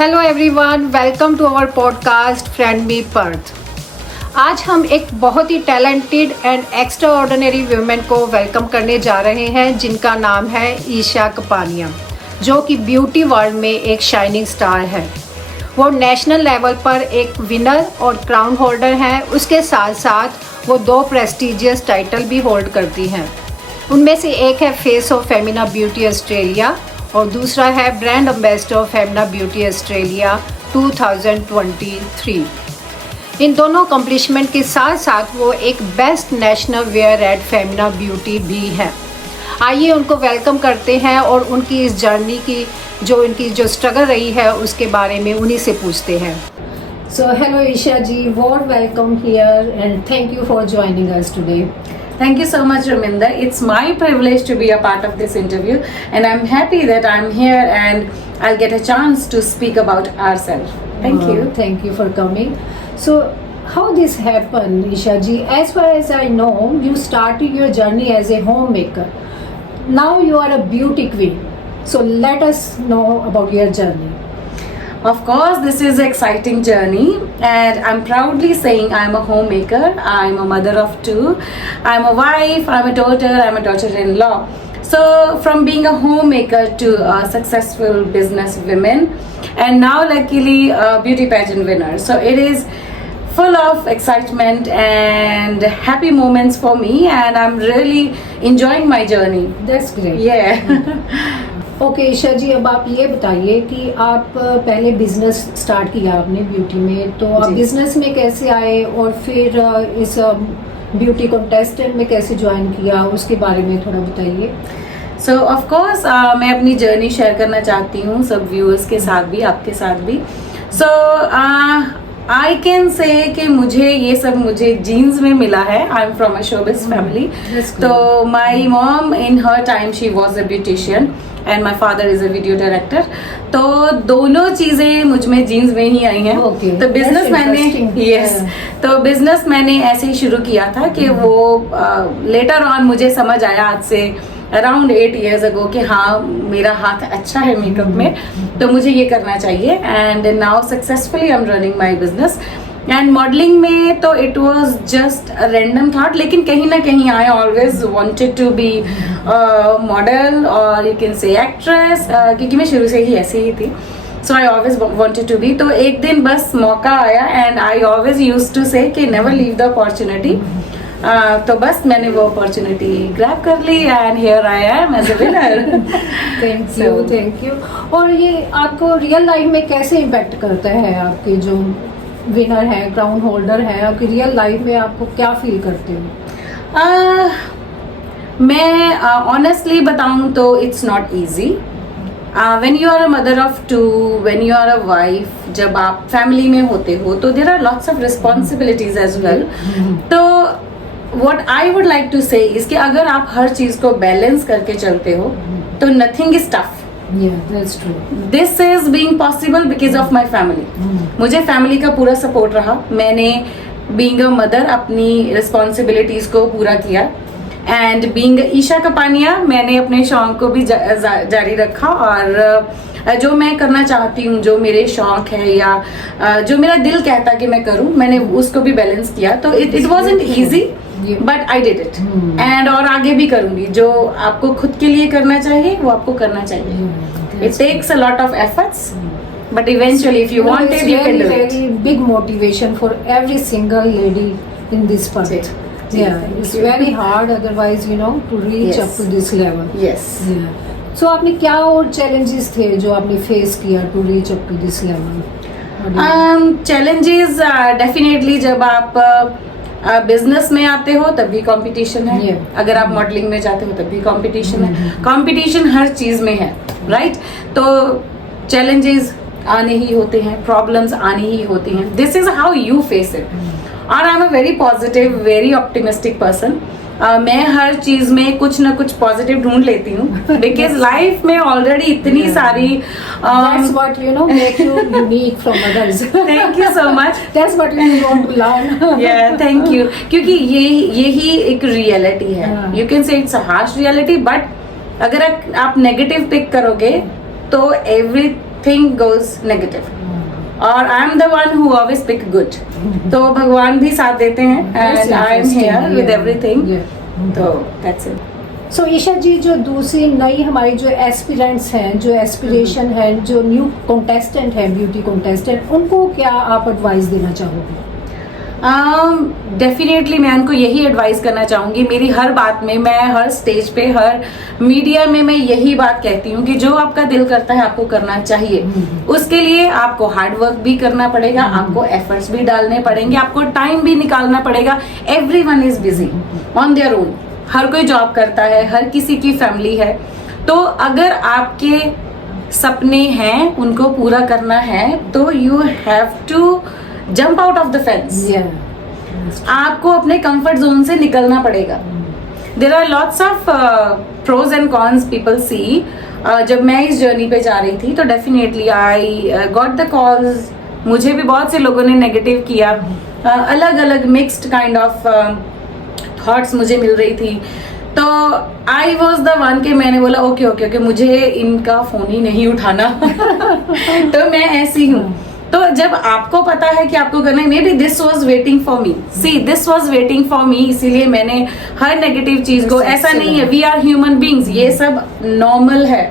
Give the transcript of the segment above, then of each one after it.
Hello everyone, welcome to our podcast friend me Parth. आज हम एक बहुत ही talented and extraordinary women को वेलकम करने जा रहे हैं जिनका नाम है ईशा कपानिया, जो कि ब्यूटी वर्ल्ड में एक शाइनिंग स्टार है। वो नेशनल लेवल पर एक विनर और क्राउन होल्डर हैं। उसके साथ साथ वो 2 प्रेस्टिजियस टाइटल भी होल्ड करती हैं। उनमें से एक है face of Femina beauty Australia और दूसरा है brand ambassador of Femina beauty Australia 2023। इन दोनों अकम्पलिशमेंट के साथ साथ वो एक best national wear at Femina beauty भी है। आइए उनको वेलकम करते हैं और उनकी इस जर्नी की जो स्ट्रगल रही है उसके बारे में उन्हीं से पूछते हैं। So hello Isha ji, warm welcome here and thank you for joining us today. Thank you so much, Raminder. It's my privilege to be a part of this interview, and I'm happy that I'm here and I'll get a chance to speak about ourselves. Thank you. Thank you for coming. So, how this happened, Isha ji? As far as I know, you started your journey as a homemaker. Now you are a beauty queen. So, let us know about your journey. Of course, this is an exciting journey, and I'm proudly saying I'm a homemaker. I'm a mother of 2. I'm a wife. I'm a daughter. I'm a daughter-in-law. So, from being a homemaker to a successful business woman, and now luckily a beauty pageant winner. So it is full of excitement and happy moments for me, and I'm really enjoying my journey. That's great. Yeah. Okay Isha ji, अब आप ये बताइए कि आप पहले business start किया आपने beauty में, तो आप बिजनेस में कैसे आए और फिर इस ब्यूटी कॉन्टेस्टेंट में कैसे ज्वाइन किया, उसके बारे में थोड़ा बताइए। सो ऑफ कोर्स मैं अपनी जर्नी शेयर करना चाहती हूँ सब व्यूअर्स के साथ भी, आपके साथ भी। सो आई कैन से कि मुझे जीन्स में मिला है। I am from a showbiz family. तो my mom in her time she was a beautician and my father is a video director. तो दोनों चीजें मुझ में जीन्स में ही आई हैं। तो बिजनेस मैंने ऐसे ही शुरू किया था कि वो लेटर ऑन मुझे समझ आया आज से अराउंड 8 years ago कि हाँ मेरा हाथ अच्छा है मेकअप में, तो मुझे ये करना चाहिए। And now successfully I am running my business. And modelling में तो it was just a random thought, लेकिन कहीं ना कहीं I always wanted to be model और यू कैन से एक्ट्रेस, क्योंकि मैं शुरू से ही ऐसी ही थी। So I always wanted to be. तो एक दिन बस मौका आया and I always use to say कि नेवर लीव द अपॉर्चुनिटी। तो बस मैंने वो अपॉर्चुनिटी ग्रैब कर ली and here I am as a winner. Thank you. और ये आपको रियल लाइफ में कैसे इम्पैक्ट करता है? आपके जो विनर है, क्राउन होल्डर है, आपकी रियल लाइफ में आपको क्या फील करते हो? मैं ऑनेस्टली बताऊं तो it's not easy. When you are a mother of 2, when you are a wife, जब आप फैमिली में होते हो तो there are lots of responsibilities as well. तो what I would like to say is कि अगर आप हर चीज को बैलेंस करके चलते हो तो nothing is tough. Yeah, that's true. This is being possible because of my family. मुझे फैमिली का पूरा सपोर्ट रहा। मैंने being a mother अपनी रिस्पॉन्सिबिलिटीज को पूरा किया एंड being ईशा कपानिया मैंने अपने शौक को भी जारी रखा और जो मैं करना चाहती हूँ, जो मेरे शौक है या जो मेरा दिल कहता कि मैं करूँ, मैंने उसको भी बैलेंस किया। तो it wasn't easy but I did it and और आगे भी करूंगी। जो आपको खुद के लिए करना चाहिए वो आपको करना चाहिए। It takes a lot of efforts but eventually if you want it you can do it. Very big motivation for every single lady in this part. It's very hard otherwise to reach up to this level. Yes. So आपने क्या और challenges थे जो आपने face किया to reach up to this level? Challenges definitely जब आप business में आते हो तब भी कंपटीशन है। अगर आप मॉडलिंग में जाते हो तब भी कंपटीशन है। कंपटीशन हर चीज में है, राइट? तो चैलेंजेस आने ही होते हैं, प्रॉब्लम्स आनी ही होती हैं। This is how you face it. और I am a very positive, very optimistic person. मैं हर चीज में कुछ ना कुछ पॉजिटिव ढूंढ लेती हूँ बिकॉज लाइफ में ऑलरेडी इतनी सारी That's what make you unique from others. Thank you so much. That's what we want to learn. Yeah, thank you. क्योंकि यही एक रियलिटी है। You can say it's a harsh reality, but अगर आप negative pick करोगे तो thing goes negative, और I am the one who always pick good. तो भगवान भी साथ देते हैं and I am here with everything, तो that's it. So Isha ji, जो दूसरी नई हमारी जो एस्पिरेंट्स हैं, जो एस्पिरेशन है, जो न्यू कॉन्टेस्टेंट है, ब्यूटी कॉन्टेस्टेंट, उनको क्या आप एडवाइस देना चाहोगे? डेफिनेटली मैं उनको यही एडवाइस करना चाहूंगी। मेरी हर बात में, मैं हर स्टेज पे, हर मीडिया में मैं यही बात कहती हूँ कि जो आपका दिल करता है आपको करना चाहिए। उसके लिए आपको हार्ड वर्क भी करना पड़ेगा, आपको एफर्ट्स भी डालने पड़ेंगे, आपको टाइम भी निकालना पड़ेगा। Everyone is busy on their own, हर कोई जॉब करता है, हर किसी की फैमिली है। तो अगर आपके सपने हैं, उनको पूरा करना है, तो you have to jump out of the fence. आपको अपने कंफर्ट जोन से निकलना पड़ेगा। There are lots of pros and cons people see. जब मैं इस जर्नी पे जा रही थी तो definitely I got the calls. मुझे भी बहुत से लोगों ने नेगेटिव किया, अलग अलग मिक्स्ड काइंड ऑफ थॉट्स मुझे मिल रही थी। तो आई वॉज द वन के मैंने बोला ओके ओके ओके, मुझे इनका फोन ही नहीं उठाना। तो मैं ऐसी हूँ। तो जब आपको पता है कि आपको करना है, may be this was waiting for me, see this was waiting for me, इसीलिए मैंने हर नेगेटिव चीज को, ऐसा नहीं है, वी आर ह्यूमन बींग्स, ये सब नॉर्मल है।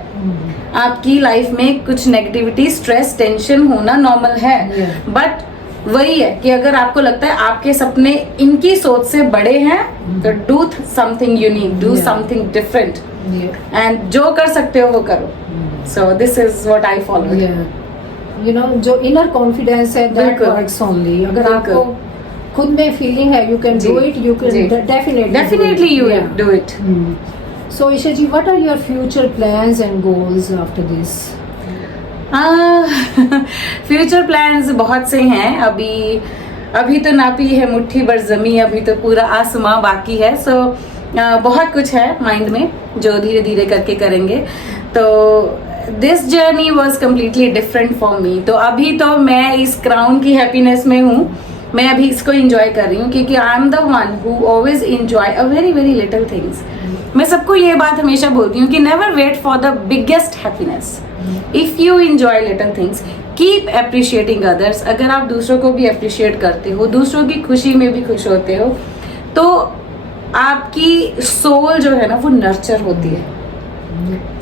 आपकी लाइफ में कुछ नेगेटिविटी, स्ट्रेस, टेंशन होना नॉर्मल है, बट वही है कि अगर आपको लगता है आपके सपने इनकी सोच से बड़े हैं, तो do something unique, do something different, and जो कर सकते हो वो करो। So this is what I follow. You know, जो इनर कॉन्फिडेंस है, दैट वर्क्स ओनली। अगर आपको खुद में फीलिंग है, you can do it, you can definitely you do it. So Isha ji, what are your future plans and goals after this? Future plans बहुत से हैं। अभी तो नापी है मुट्ठी भर जमी, अभी तो पूरा आसमां बाकी है। सो बहुत कुछ है माइंड में जो धीरे धीरे करके करेंगे। तो this journey was completely different for me. तो अभी तो मैं इस क्राउन की हैप्पीनेस में हूँ, मैं अभी इसको एंजॉय कर रही हूँ, क्योंकि I am the one who always enjoy a very very little things. मैं सबको ये बात हमेशा बोलती हूँ कि never wait for the biggest happiness, if you enjoy little things, keep appreciating others. अगर आप दूसरों को भी अप्रिशिएट करते हो, दूसरों की खुशी में भी खुश होते हो, तो आपकी सोल जो है ना वो नर्चर होती है।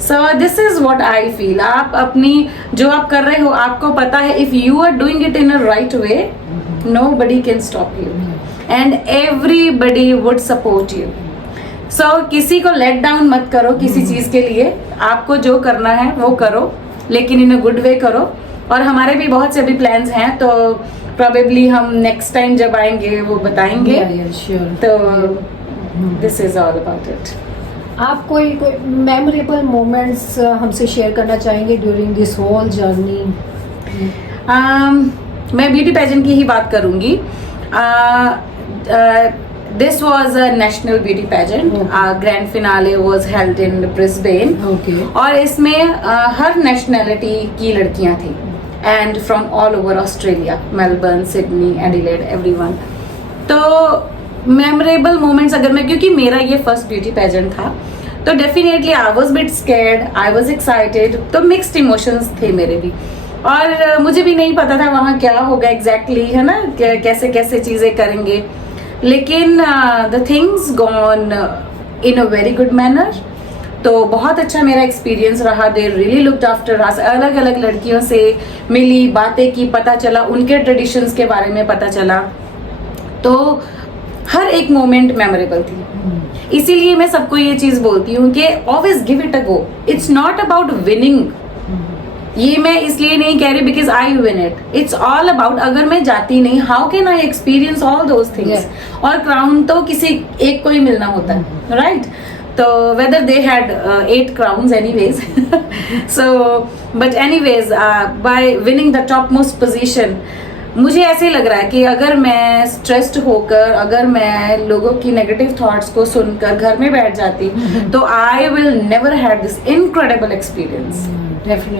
सो this is what I feel. आप अपनी जो आप कर रहे हो, आपको पता है, if you are doing it in a right way, nobody can stop you and everybody would support you. So किसी को लेट डाउन मत करो किसी चीज के लिए। आपको जो करना है वो करो, लेकिन इन अ गुड वे करो। और हमारे भी बहुत से अभी प्लान्स हैं, तो प्रोबेबली हम नेक्स्ट टाइम जब आएंगे वो बताएंगे। तो this is all about it. आप कोई मेमोरेबल मोमेंट्स हमसे शेयर करना चाहेंगे ड्यूरिंग दिस होल जर्नी? मैं ब्यूटी पेजेंट की ही बात करूंगी। This was a national beauty pageant. Grand finale was held in Brisbane. और इसमें हर नेशनैलिटी की लड़कियां थी, and from all over Australia, Melbourne, Sydney, Adelaide, everyone. तो मेमोरेबल मोमेंट्स अगर मैं, क्योंकि मेरा ये फर्स्ट ब्यूटी पेजेंट था, तो definitely I was bit scared, I was excited. तो मिक्स्ड इमोशंस थे मेरे भी, और मुझे भी नहीं पता था वहाँ क्या होगा एग्जैक्टली, है ना, कैसे कैसे चीजें करेंगे। लेकिन the things gone in a very good manner. तो बहुत अच्छा मेरा एक्सपीरियंस रहा। They really looked after us. अलग अलग लड़कियों से मिली, बातें की, पता चला, उनके ट्रेडिशंस के बारे में पता चला। तो हर एक मोमेंट मेमोरेबल थी। इसीलिए मैं सबको ये चीज बोलती हूँ कि always give it a go. It's not about winning. ये मैं इसलिए नहीं कह रही because I win it. It's all about, अगर मैं जाती नहीं, how can I experience all those things. और क्राउन तो किसी एक को ही मिलना होता है, राइट? तो whether they had 8 crowns anyways. So but anyways, by winning the topmost position, मुझे ऐसे लग रहा है कि अगर मैं स्ट्रेस्ड होकर, अगर मैं लोगों की नेगेटिव थॉट्स को सुनकर घर में बैठ जाती, तो I will never have this incredible experience.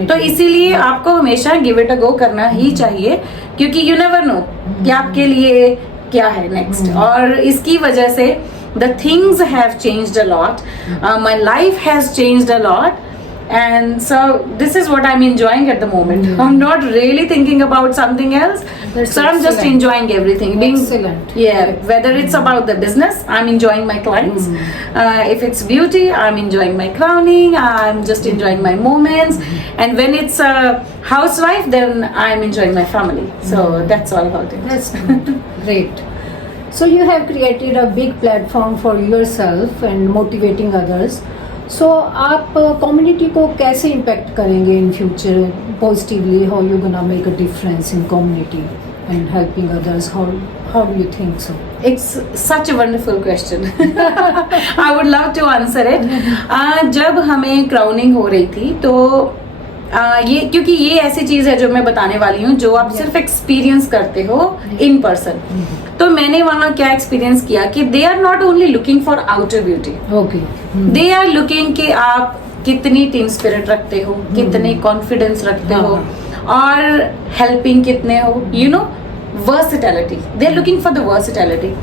तो इसीलिए आपको हमेशा गिव इट अ गो करना ही चाहिए, क्योंकि यू नेवर नो कि आपके लिए क्या है नेक्स्ट। और इसकी वजह से the things have changed a lot. My life has changed a lot, And so this is what I'm enjoying at the moment. I'm not really thinking about something else. So I'm just enjoying everything. Excellent. Whether it's about the business, I'm enjoying my clients. If it's beauty, I'm enjoying my crowning. I'm just enjoying my moments. And when it's a housewife, then I'm enjoying my family. So that's all about it. That's great. So you have created a big platform for yourself and motivating others. So आप community को कैसे impact करेंगे in future positively? How you gonna make a difference in community and helping others? How do you think so? It's such a wonderful question. I would love to answer it. जब हमें crowning हो रही थी तो ये क्योंकि ये ऐसी चीज है जो मैं बताने वाली हूँ जो आप सिर्फ एक्सपीरियंस करते हो इन पर्सन. तो मैंने वहाँ क्या एक्सपीरियंस किया कि they are not only looking for outer beauty, they are looking कि आप कितनी टीम स्पिरिट रखते हो, कितने कॉन्फिडेंस रखते हो और हेल्पिंग कितने हो, you know, versatility. They are looking for the versatility.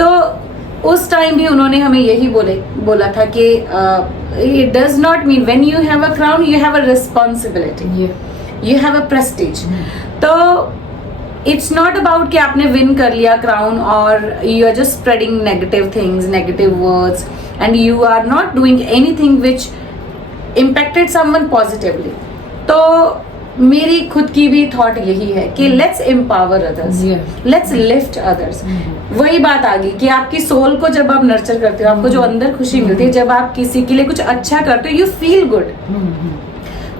तो उस टाइम भी उन्होंने हमें यही बोला था कि it does not mean when you have a crown you have a responsibility, you have a prestige. तो इट्स नॉट अबाउट कि आपने विन कर लिया क्राउन और you are just spreading negative things, negative words and you are not doing anything which impacted someone positively. तो मेरी खुद की भी थॉट यही है कि let's empower others, let's lift others. वही बात आ गई कि आपकी सोल को जब आप नर्चर करते हो, आपको जो अंदर खुशी मिलती है जब आप किसी के लिए कुछ अच्छा करते हो, यू फील गुड.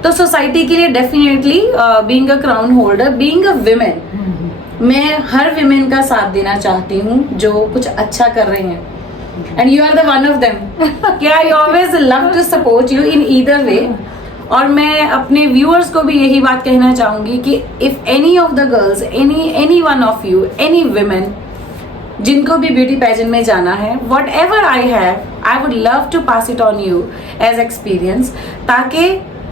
तो सोसाइटी के लिए definitely being a crown holder, being a women, मैं हर विमेन का साथ देना चाहती हूँ जो कुछ अच्छा कर रही हैं. And you are the one of them. कि I always love to support you in either way. और मैं अपने व्यूअर्स को भी यही बात कहना चाहूंगी कि if any of the girls, any one of you, any women जिनको भी ब्यूटी पैजेंट में जाना है, whatever I have, I would love to pass it on you as experience. ताकि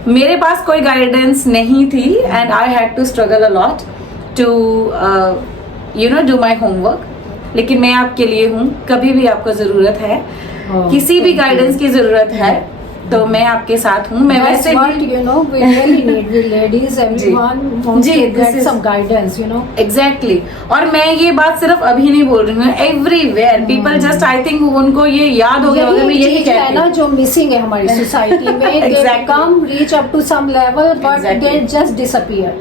मेरे पास कोई गाइडेंस नहीं थी and I had to struggle a lot to you know do my homework. लेकिन मैं आपके लिए हूँ. कभी भी आपको जरूरत है, किसी भी गाइडेंस की जरूरत है तो मैं आपके साथ हूँ. मैं वैसे भी you know we really need, we ladies, everyone wants to get some guidance, you know. Exactly. और मैं ये बात सिर्फ अभी नहीं बोल रही हूँ, everywhere people just, I think उनको ये याद हो गया होगा. मैं यही कहती हूँ ना जो मिसिंग है हमारी सोसाइटी में. They come reach up to some level but they just disappear.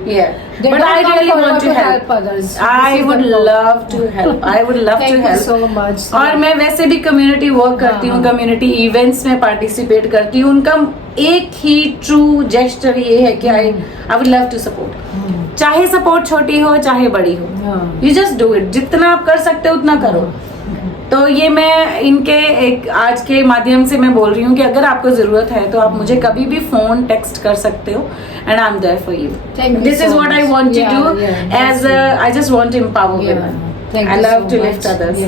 But I really want to help others. I would love to help. I would love to help. Thank you so much. और मैं वैसे भी community work करती हूँ, community events में participate करती हूँ. उनका एक ही ट्रू जेस्चर ये है कि I would love to support. चाहे सपोर्ट छोटी हो चाहे बड़ी हो, यू जस्ट डू इट. जितना आप कर सकते हो उतना करो. तो ये मैं इनके एक आज के माध्यम से मैं बोल रही हूँ कि अगर आपको जरूरत है तो आप मुझे कभी भी फोन टेक्स्ट कर सकते हो and I am there for you. This is what I want to do as I just want to empower women. I love to lift others.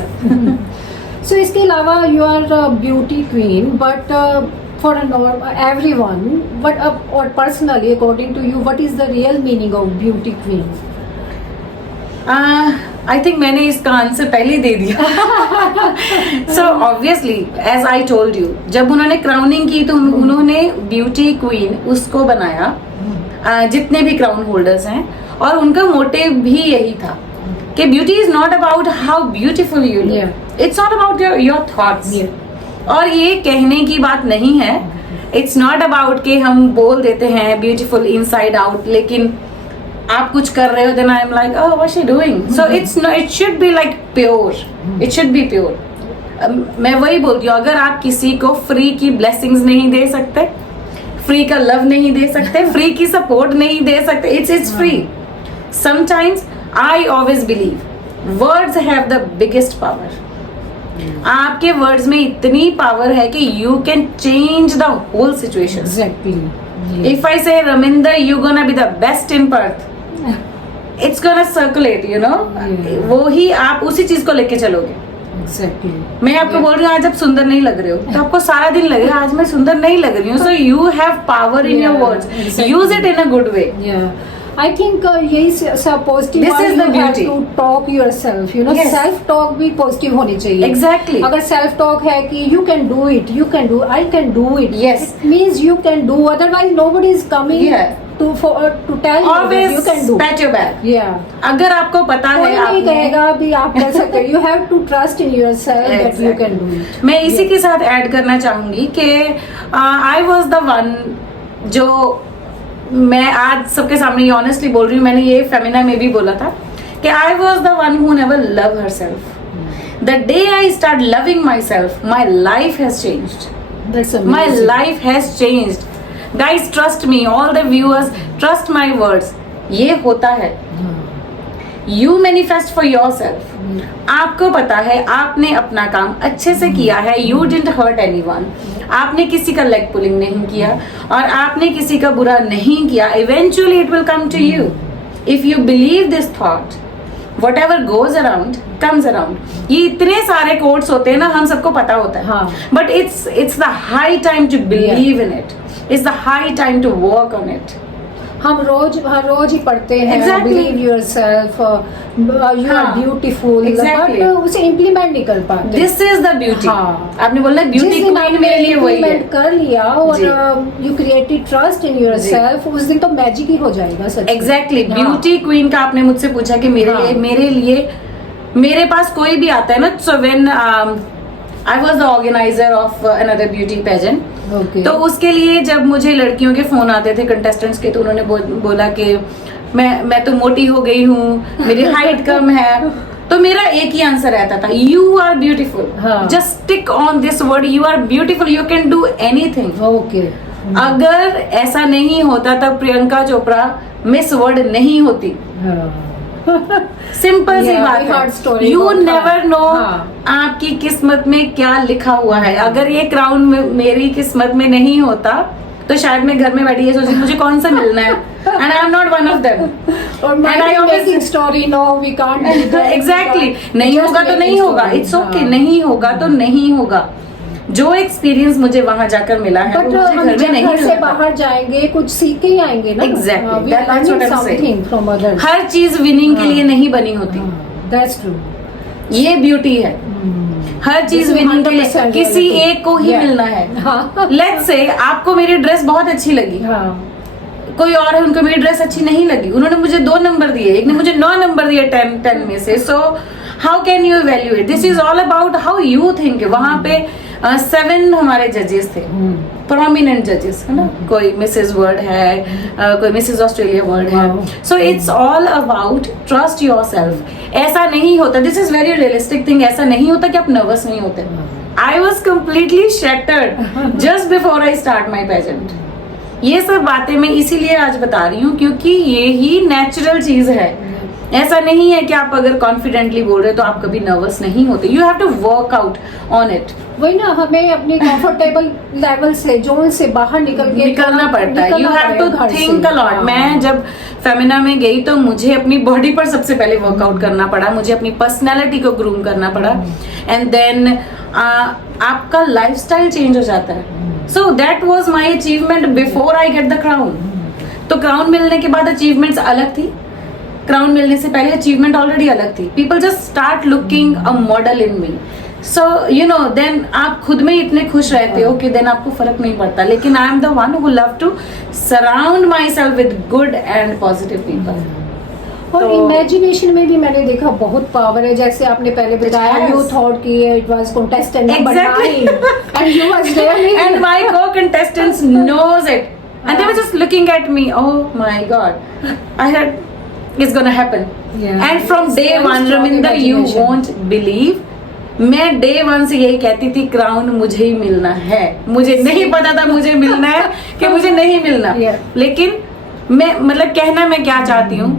So इसके अलावा you are a beauty queen, but for everyone, but or personally according to you, what is the real meaning of beauty queen? I think मैंने इसका answer पहले दे दिया. So obviously as I told you, जब उन्होंने crowning की तो उन्होंने beauty queen उसको बनाया जितने भी क्राउन होल्डर्स हैं. और उनका मोटिव भी यही था कि beauty is not about how beautiful you look, it's not about your thoughts. और ये कहने की बात नहीं है. इट्स नॉट अबाउट कि हम बोल देते हैं ब्यूटीफुल इनसाइड आउट, लेकिन आप कुछ कर रहे हो then I am like oh what she doing. So it's it should be like pure, it should be pure. मैं वही बोलती हूँ, अगर आप किसी को फ्री की ब्लेसिंग्स नहीं दे सकते, फ्री का लव नहीं दे सकते, फ्री की सपोर्ट नहीं दे सकते, it's free. Sometimes I always believe words have the biggest power. आपके वर्ड्स में इतनी पावर है कि you can change the whole situation. Exactly. If I say Raminder, you're gonna be the best in Perth, it's gonna circulate, you know. वो ही आप उसी चीज को लेके चलोगे. Exactly. मैं आपको बोल रही हूँ आज आप सुंदर नहीं लग रहे हो तो आपको सारा दिन लगेगा आज मैं सुंदर नहीं लग रही हूँ. So you have power in your words. Use it in a good way. I think यही positive This is the beauty. To talk yourself, you know, Yes. Self talk भी पॉजिटिव होनी चाहिए. Exactly. अगर सेल्फ टॉक है कि you can do it, you can do, I can do it, Yes. It means you can do, otherwise nobody is coming Yeah. To tell you Always can do. pat your back. या अगर आपको पता कोई है नहीं आपने कहेगा भी आप कर सकते हो. You have to trust in yourself that you can do it. मैं इसी के साथ ऐड करना चाहूंगी कि आई वॉज द वन जो मैं आज सबके सामने ऑनेस्टली बोल रही हूँ, मैंने ये फेमिना में भी बोला था कि I was the one who never love her self. The day I start loving my self, my life has changed. That's My amazing. life has changed. Guys, trust me. All the viewers, trust my words. ये होता है. You manifest for yourself. आपको पता है आपने अपना काम अच्छे से किया है. You didn't hurt anyone. आपने किसी का लेग पुलिंग नहीं किया और आपने किसी का बुरा नहीं किया. Eventually it will come to you. If you believe this thought, whatever goes around comes around. ये इतने सारे कोट्स होते हैं ना, हम सबको पता होता है. हाँ. But it's the high time to believe in it. It's the high time to work on it. हम रोज ही पढ़ते हैं. Exactly. Believe yourself, you are हाँ. beautiful. Exactly. But उसे इम्प्लीमेंट नहीं कर पाते. This is the beauty. हाँ. आपने बोला ब्यूटी जिस दिन क्वीन मेरे लिए वही है. implement कर लिया और जी. You created trust in yourself, उस दिन तो मैजिक ही हो जाएगा सच में. एग्जैक्टली. हाँ. ब्यूटी क्वीन का आपने मुझसे पूछा कि मेरे लिए मेरे पास कोई भी आता है ना. So when I was the organiser of another beauty pageant. Okay. तो उसके लिए जब मुझे लड़कियों के फोन आते थे कंटेस्टेंट्स के, तो उन्होंने बोला कि मैं तो मोटी हो गई हूँ, मेरी हाइट कम है. तो मेरा एक ही आंसर रहता था, यू आर ब्यूटीफुल. हाँ. Just stick on this word, you are beautiful, you can do anything. Okay. अगर ऐसा नहीं होता तब प्रियंका चोपड़ा मिस वर्ल्ड नहीं होती. सिंपल सी Yeah, बात we heard है. story you about never that. No हाँ. आपकी किस्मत में क्या लिखा हुआ है. अगर ये क्राउन मेरी किस्मत में नहीं होता तो शायद मैं घर में बैठी ये सोचती मुझे कौन सा मिलना है. And I am not one of them. और making story, no we can't do that. Exactly. नहीं होगा तो नहीं होगा. It's okay. नहीं होगा तो नहीं होगा. जो एक्सपीरियंस मुझे वहां जाकर मिला है बट वो मुझे हम घर में जब नहीं घर से मिलता. बाहर जाएंगे कुछ सीख के ही आएंगे ना. Exactly. We are That's what learning I'm saying. something from others. हर चीज विनिंग के लिए नहीं बनी होती. That's true. ये ब्यूटी है. हर चीज विनिंग के लिए 100% किसी reality. एक को ही Yeah. मिलना है. हाँ. लेट्स से आपको मेरी ड्रेस बहुत अच्छी लगी, हाँ. कोई और है उनको मेरी ड्रेस अच्छी नहीं लगी, उन्होंने मुझे 2 नंबर दिए, एक ने मुझे 9 नंबर दिए 10 में से. So how can you evaluate. This is all about how you think. वहां पे 7 हमारे जजेस थे, प्रोमिनेंट जजेस है ना. कोई मिसेस वर्ल्ड है, कोई मिसेस ऑस्ट्रेलिया वर्ल्ड है. So it's all about trust yourself. ऐसा नहीं होता, this is very realistic thing, ऐसा नहीं होता कि आप नर्वस नहीं होते. I was completely shattered just before I start my pageant. ये सब बातें मैं इसीलिए आज बता रही हूँ क्योंकि ये ही नेचुरल चीज है. ऐसा नहीं है कि आप अगर कॉन्फिडेंटली बोल रहे हो तो आप कभी नर्वस नहीं होते. You have to work out on it. वही ना, हमें अपने कंफर्टेबल लेवल से, जोन से बाहर निकलना पड़ता है. You have to think a lot. मैं जब फेमिना में गई तो मुझे अपनी बॉडी पर सबसे पहले वर्कआउट करना पड़ा, मुझे अपनी पर्सनैलिटी को ग्रूम करना पड़ा. एंड देन आपका लाइफस्टाइल चेंज हो जाता है. So that was my achievement before I get the crown. तो क्राउन मिलने के बाद अचीवमेंट्स अलग थी, क्राउन मिलने से पहले अचीवमेंट ऑलरेडी अलग थी. People just start looking a model in me. So you know then आप खुद में इतने खुश रहते हो कि देन आपको फर्क नहीं पड़ता. लेकिन I am the one who love to surround myself with good and positive people. और इमेजिनेशन में भी मैंने देखा बहुत पावर है. जैसे आपने पहले बताया, Yes. यू थॉट कि it was contestant number Exactly. 9 and you was really And my co-contestants knows it. And they were just looking at me. Oh my God. I said, it's gonna happen. Yeah. And from It's day very one, strong Raminder, you imagination. won't believe. मैं day 1 से यही कहती थी crown मुझे ही मिलना है. मुझे नहीं पता था मुझे मिलना है कि मुझे नहीं मिलना. Yeah. लेकिन मैं मतलब कहना मैं क्या चाहती हूँ,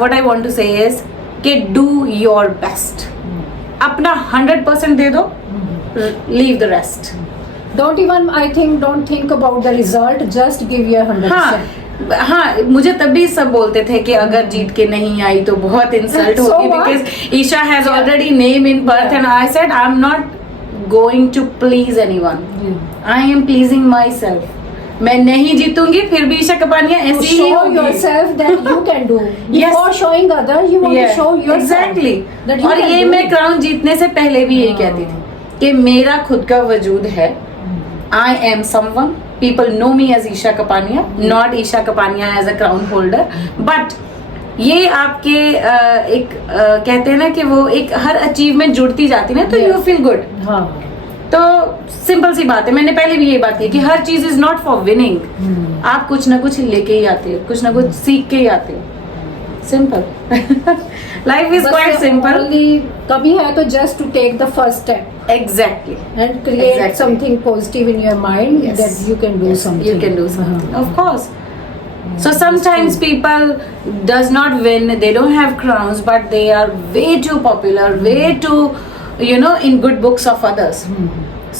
what I want to say is कि do your best. अपना 100% दे दो, leave the rest. don't think about the result, just give your 100%. हाँ, मुझे तभी सब बोलते थे कि अगर जीत के नहीं आई तो बहुत इंसल्ट So होगी what? Because Isha has already name in birth and I said I am not going to please anyone. I am pleasing myself. मैं नहीं जीतूंगी फिर भी ईशा कपानिया ऐसी ही show होगी। yourself that you can do. Yes. Before showing others, you want to show yourself. Exactly. that you और can ये do मैं it. क्राउन जीतने से पहले भी यही कहती थी कि मेरा खुद का वजूद है। I am someone. People know me as Isha Kapania, not Isha Kapania as a crown holder. But ये आपके एक कहते हैं ना कि वो एक हर अचीवमेंट जुड़ती जाती है ना, तो Yes. You feel good. हाँ. तो सिंपल सी बात है, मैंने पहले भी ये बात की कि हर चीज इज नॉट फॉर विनिंग। आप कुछ ना कुछ लेके ही आते हो, कुछ ना कुछ सीख के ही आते हो। Simple life is quite simple. कभी है तो just to take the first step exactly and create Exactly. something positive in your mind. Yes. that you can do something. You can do something, हाँ. of course. So sometimes people does not win, they don't have crowns, but they are way too popular, way too, in good books of others.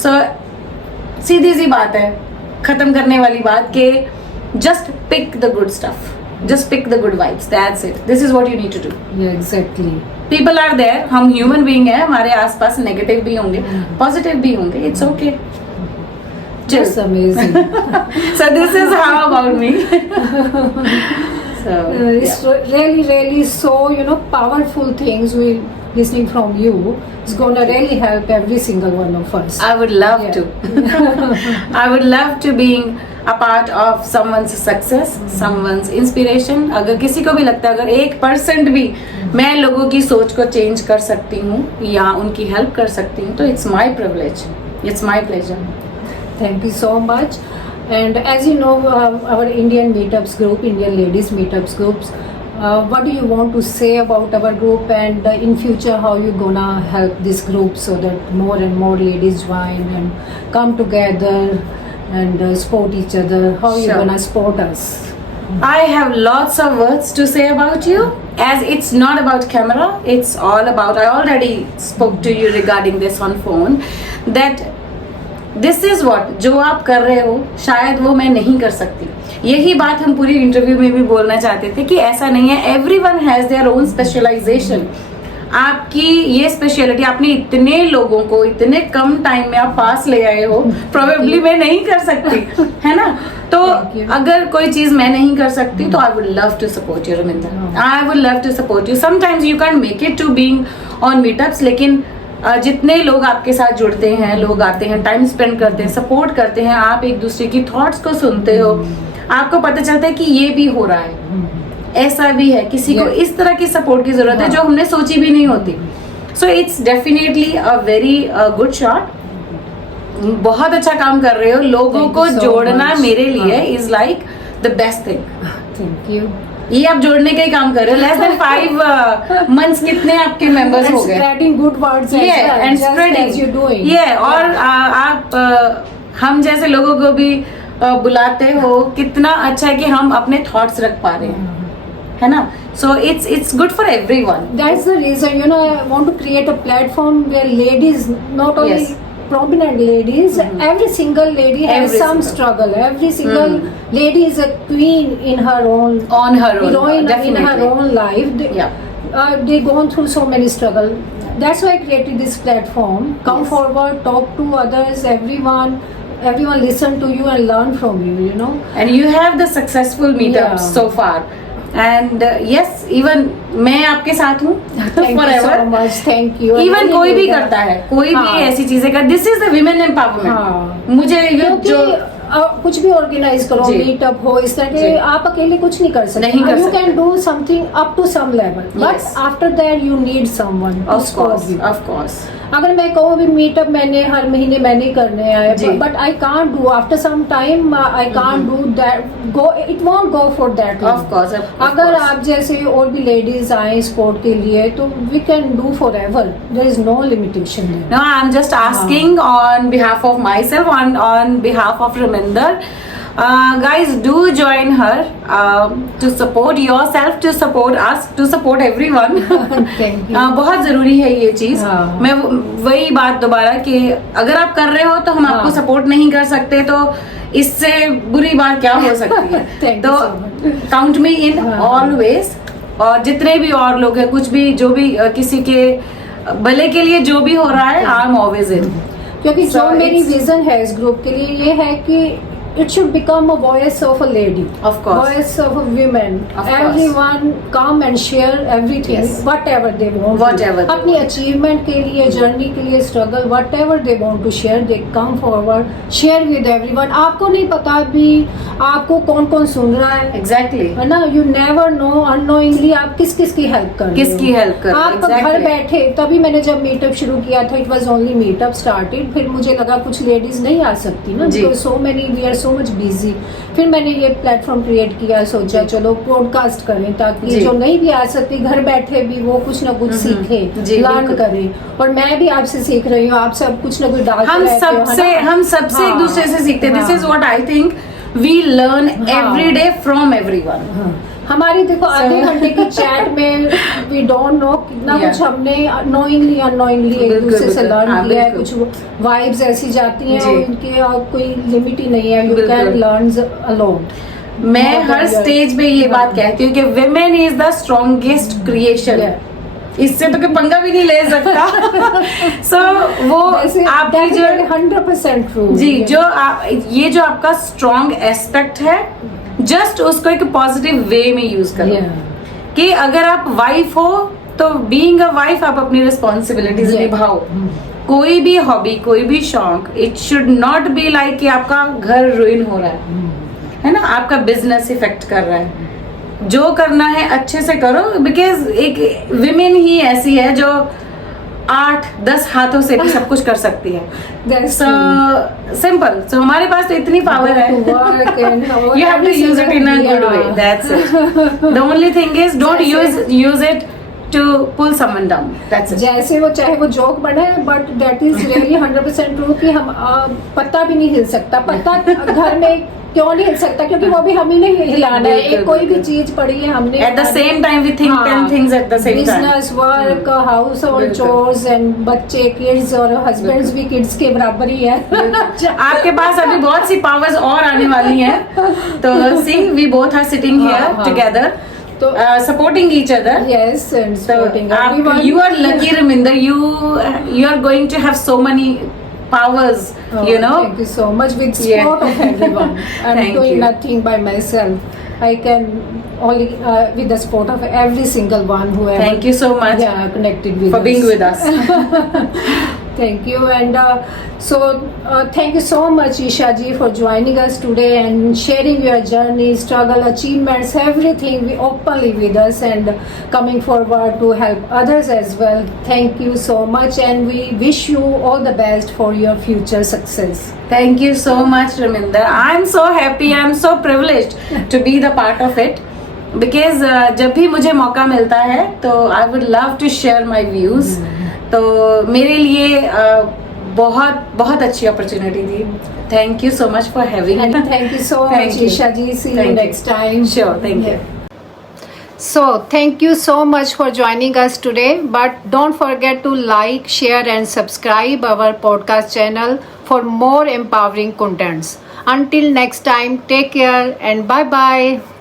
So सीधी सी बात है, खत्म करने वाली बात कि just pick the good stuff, just pick the good vibes, that's it. This is what you need to do. Yeah, exactly. People are there, हम human being है, हमारे आसपास नेगेटिव भी होंगे, पॉजिटिव भी होंगे, it's okay. Just amazing. So this is how about me. So It's really, really so powerful things we listening from you. It's gonna really help every single one of us. I would love Yeah. to. I would love to being a part of someone's success, someone's inspiration. अगर किसी को भी लगता है अगर 1% भी मैं लोगों की सोच को चेंज कर सकती हूँ या उनकी हेल्प कर सकती हूँ तो it's my privilege, it's my pleasure. Thank you so much. And as you know, our Indian meetups group, Indian ladies meetups groups, what do you want to say about our group, and in future how you gonna help this group so that more and more ladies join and come together and support each other? How you Sure. gonna support us? I have lots of words to say about you, as it's not about camera, it's all about, I already spoke to you regarding this on phone, that this is what जो आप कर रहे हो शायद वो मैं नहीं कर सकती। यही बात हम पूरी इंटरव्यू में भी बोलना चाहते थे कि ऐसा नहीं है, everyone has their own specialisation. आपकी ये स्पेशलिटी आपने इतने लोगों को इतने कम टाइम में आप पास ले आए हो, प्रोबेबली मैं नहीं कर सकती, है ना। तो अगर कोई चीज मैं नहीं कर सकती तो I would love to support you Raminder, I would love to support you. Sometimes you can make it to being on meetups, लेकिन जितने लोग आपके साथ जुड़ते हैं, लोग आते हैं, टाइम स्पेंड करते हैं, सपोर्ट करते हैं, आप एक दूसरे की थॉट्स को सुनते हो, आपको पता चलता है कि ये भी हो रहा है, ऐसा भी है, किसी को इस तरह की सपोर्ट की जरूरत है जो हमने सोची भी नहीं होती। So it's definitely a very good shot. बहुत अच्छा काम कर रहे हो, लोगों को जोड़ना मेरे लिए is like the best thing. Thank you. ये आप जोड़ने का ही काम कर रहे हो। लेस देन 5 मंथ्स कितने आपके मेंबर्स हो गए? Spreading good words as well, and just spreading. as you're doing. और आप हम जैसे लोगों को भी बुलाते हो, कितना अच्छा है कि हम अपने थॉट्स रख पा रहे हैं, है ना। So it's good for everyone. That's the reason, I want to create a platform where ladies, not only Yes. prominent ladies, every single lady has Every some single. struggle. Every single lady is a queen in her own, On her own, heroine in definitely. her own life. They gone through so many struggle. That's why I created this platform. Come Yes. forward, talk to others, everyone listen to you and learn from you. And you have the successful meetups Yeah. so far. And yes, even मैं आपके साथ हूँ Thank you so much. Thank you. I even really कोई भी need that. करता है, कोई हाँ. भी ऐसी चीजें कर, दिस इज द विमेन हाँ. एम्पावरमेंट। मुझे ये क्योंकि जो कुछ भी ऑर्गेनाइज करो, जी. मीटअप हो, इस तरह जी. के आप अकेले कुछ नहीं कर सकते। नहीं कर यू सकते. Can do something up to some level, but Yes. After that you need someone to of support course, you. Of course. अगर मैं कहूँ भी मीटअप मैंने हर महीने मैंने करने आए, जी. But I can't do after some time, I can't do that, go it won't go for that. Of course, अगर आप जैसे और भी लेडीज आए सपोर्ट के लिए तो we can do forever, there is no limitation. No, I'm just asking on behalf of myself, on behalf of Raminder. Guys, do join her to support yourself, to support us, to support everyone. Thank you. बहुत जरूरी है ये चीज। हाँ. मैं वही बात दोबारा कि अगर आप कर रहे हो तो हम आपको हाँ. सपोर्ट नहीं कर सकते, तो इससे बुरी बात क्या हो सकती है। Thank तो you so much. Count me in हाँ. ऑलवेज। और जितने भी और लोग हैं, कुछ भी जो भी किसी के भले के लिए जो भी हो रहा है, आई एम ऑलवेज इन। क्योंकि जो So मेरी it's- विजन है इस ग्रुप के लिए ये है कि it should become a voice of a lady, Of course. voice of a women. Of course. Everyone come and share everything, Yes. whatever they want. Whatever they अपनी want. achievement के लिए, journey के लिए, struggle, whatever they want to share, they come forward, share with everyone. आपको नहीं पता भी आपको कौन कौन सुन रहा है, Exactly. है ना? You never know, unknowingly आप किस किस की हेल्प कर रहे हो. किसकी help कर रहे हो, आप घर exactly. बैठे, तभी मैंने जब मीटअप शुरू किया था, it was only meetup started. फिर मुझे लगा कुछ लेडीज नहीं आ सकती ना, जी. Because so many, we are so much busy. फिर मैंने ये प्लेटफॉर्म क्रिएट किया, सोचा जी. चलो पॉडकास्ट करें ताकि जी. जो नहीं भी आ सकती घर बैठे भी वो कुछ ना कुछ सीखे, जी, लर्न बिल्कुल. करें. और मैं भी आपसे सीख रही हूँ, आप सब कुछ ना कुछ डालते हम रहते हो, है सबसे ना? हम सबसे एक हाँ. दूसरे से सीखते हैं. दिस हाँ. Is what I think we learn every day from everyone. हाँ. हमारी देखो आधे घंटे की चैट में वी डोंट नो कितना Yeah. कुछ हमने नोइंगली अननोइंगली एक बिल्कुल, दूसरे से बिल्कुल. लर्न हाँ, किया है. बिल्कुल. कुछ वाइब्स ऐसी जाती हैं जी. और उनके कोई लिमिट ही नहीं है. यू बिल्कुल. Can learn alone. मैं More her than your- stage पे ये बात हाँ. कहती हूँ कि women is the strongest creation. Yeah. इससे तो कोई पंगा भी नहीं ले सकता. सो वो आपकी जो 100% ट्रू. जी ये जो आपका स्ट्रॉन्ग एस्पेक्ट है, जस्ट उसको एक पॉजिटिव वे में यूज करो. कि अगर आप वाइफ हो तो बीइंग अ वाइफ आप अपनी रिस्पॉन्सिबिलिटीज Yeah. निभाओ. कोई भी हॉबी, कोई भी शौक, it should not be like कि आपका घर रुइन हो रहा है ना, आपका बिजनेस इफेक्ट कर रहा है. जो करना है अच्छे से करो, बिकॉज एक विमेन ही ऐसी है जो 8-10 हाथों से भी सब कुछ कर सकती है. So simple. सो हमारे पास तो इतनी पावर है. You have to use it in a good way. That's it. The only thing is don't use it to pull someone down. That's it. जैसे वो चाहे वो जोक बने, but that is really 100% true कि हम पत्ता भी नहीं हिल सकता. पत्ता घर में क्यों नहीं हिल सकता? क्योंकि वो भी हम ही नहीं हिलाना है. एक कोई भी चीज पड़ी है हमने. At the same time we think 10 things at the same time. Business, work, house hold बिल्कुल. चोर्स एंड बच्चे, किड्स और हस्बैंड्स भी किड्स के बराबर ही है. आपके पास अभी बहुत सी पावर्स और आने वाली हैं. तो सी वी बोथ आर सिटिंग हाँ, हियर हाँ. टुगेदर, तो supporting each other. yes, and So supporting everyone. you are lucky, Raminder. You are going to have so many powers. Oh, You know. thank you so much. With Yeah. support of everyone. I'm Thank doing you. nothing by myself. I can only with the support of every single one who ever Thank you so much connected with for us. being with us. Thank you. And thank you so much, Isha ji, for joining us today and sharing your journey, struggle, achievements, everything openly with us and coming forward to help others as well. Thank you so much, and we wish you all the best for your future success. Thank you so much, Raminder. I'm so happy. I'm so privileged to be the part of it. Because जब भी मुझे मौका मिलता है तो I would love to share my views. तो मेरे लिए बहुत बहुत अच्छी अपॉर्चुनिटी थी. Thank you so much for having And thank you so Thank much, you. Isha ji. See you Thank you. next time. Sure, thank you. So, thank you so much for joining us today. But don't forget to like, share, and subscribe our podcast channel for more empowering contents. Until next time, take care and bye bye.